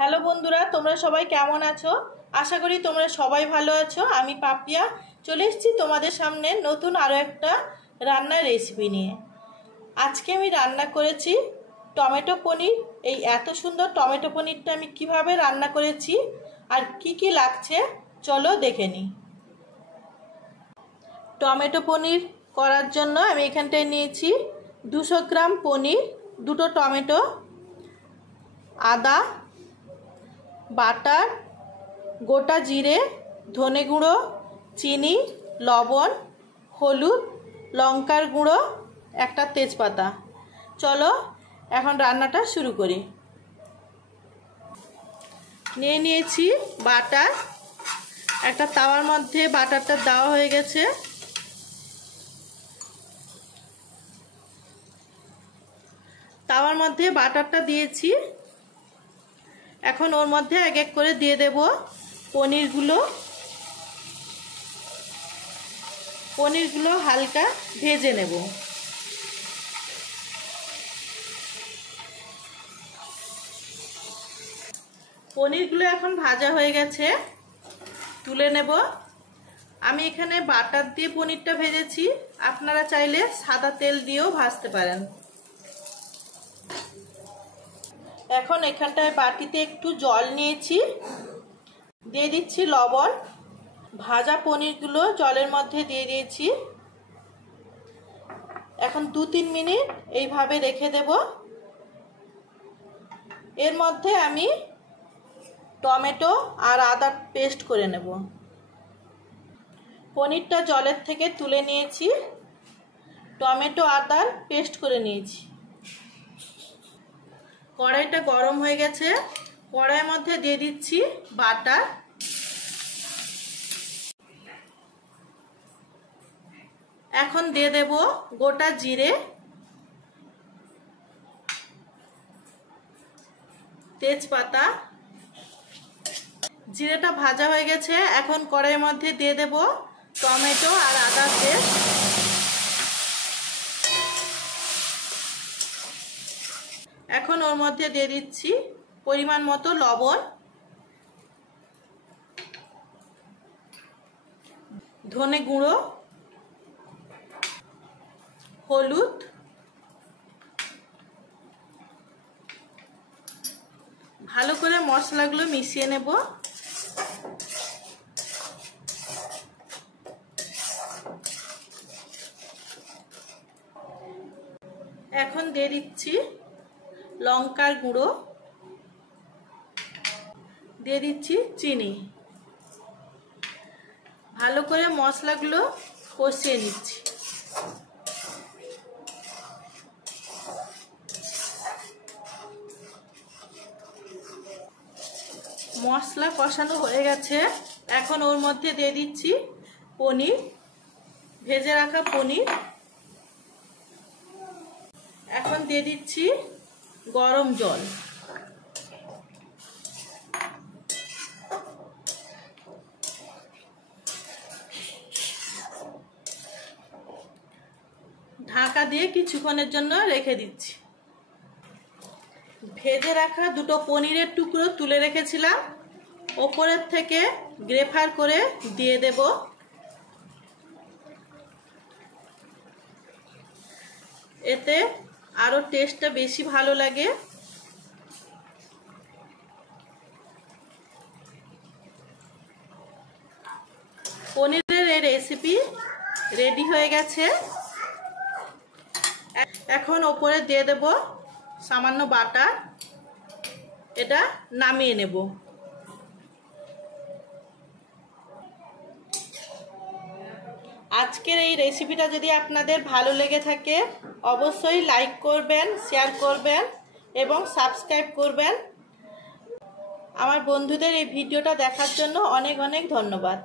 Hello বন্ধুরা, তোমরা সবাই কেমন আছো? আশা করি তোমরা সবাই ভালো আছো। আমি পাপিয়া চলে এসেছি তোমাদের সামনে নতুন আরও একটা রান্নার রেসিপি নিয়ে। আজকে আমি রান্না করেছি টমেটো পনির। এই এত সুন্দর টমেটো পনিরটা আমি কিভাবে রান্না করেছি আর কি কি লাগছে চলো দেখে নিই। টমেটো পনির করার জন্য আমি এখানটায় নিয়েছি 200 গ্রাম পনির, 2টো টমেটো, আদা বাটার, গোটা জিরে, ধনে গুঁড়ো, চিনি, লবণ, হলুদ, লঙ্কার গুঁড়ো, একটা তেজপাতা। চলো এখন রান্নাটা শুরু করি। নিয়েছি বাটার। একটা তাওয়ার মধ্যে বাটারটা দেওয়া হয়ে গেছে। তাওয়ার মধ্যে বাটারটা দিয়েছি। এখন ওর মধ্যে এক এক করে দিয়ে দেব পনিরগুলো হালকা ভেজে নেব। পনিরগুলো এখন ভাজা হয়ে গেছে, তুলে নেব। আমি এখানে বাটার দিয়ে পনিরটা ভেজেছি, আপনারা চাইলে সাদা তেল দিয়েও ভাজতে পারেন। এখন এখানটায় বাটিতে একটু জল নিয়েছি, দিয়ে দিচ্ছি লবণ। ভাজা পনিরগুলো জলের মধ্যে দিয়ে দিয়েছি। এখন 2-3 মিনিট এইভাবে রেখে দেব। এর মধ্যে আমি টমেটো আর আদা পেস্ট করে নেব। পনিরটা জলের থেকে তুলে নিয়েছি, টমেটো আদার পেস্ট করে নিয়েছি। কড়াইটা গরম হয়ে গেছে, কড়াইয়ের মধ্যে দিয়ে দিচ্ছি বাটার। এখন দিয়ে দেব গোটা জিরে, তেজপাতা। জিরেটা ভাজা হয়ে গেছে, এখন কড়াইয়ের মধ্যে দিয়ে দেব টমেটো আর আদা পেস্ট। এখন ওর মধ্যে দিয়ে দিচ্ছি পরিমাণ মতো লবণ, ধনে গুঁড়ো, হলুদ, ভালো করে মশলাগুলো মিশিয়ে নেব। এখন দিয়ে দিচ্ছি লঙ্কার গুঁড়ো, দিয়ে দিচ্ছি চিনি। ভালো করে মশলাগুলো কষিয়ে নিচ্ছি। মশলা কষানো হয়ে গেছে, এখন ওর মধ্যে দিয়ে দিচ্ছি পনির, ভেজে রাখা পনির। এখন দিয়ে দিচ্ছি গরম জল। ঢাকা দিয়ে কিছুক্ষণের জন্য রেখে দিচ্ছি। ভেজে রাখা 2টো পনিরের টুকরো তুলে রেখেছিলাম, ওপরের থেকে গ্রেফার করে দিয়ে দেব। এতে আরো টেস্টটা বেশি ভালো লাগে। পনিরের এই রেসিপি রেডি হয়ে গেছে। এখন ওপরে দিয়ে দেব সামান্য বাটার। এটা নামিয়ে নেব। আজকের এই রেসিপিটা যদি আপনাদের ভালো লেগে থাকে অবশ্যই লাইক করবেন, শেয়ার করবেন এবং সাবস্ক্রাইব করবেন। আমার বন্ধুদের এই ভিডিওটা দেখার জন্য অনেক অনেক ধন্যবাদ।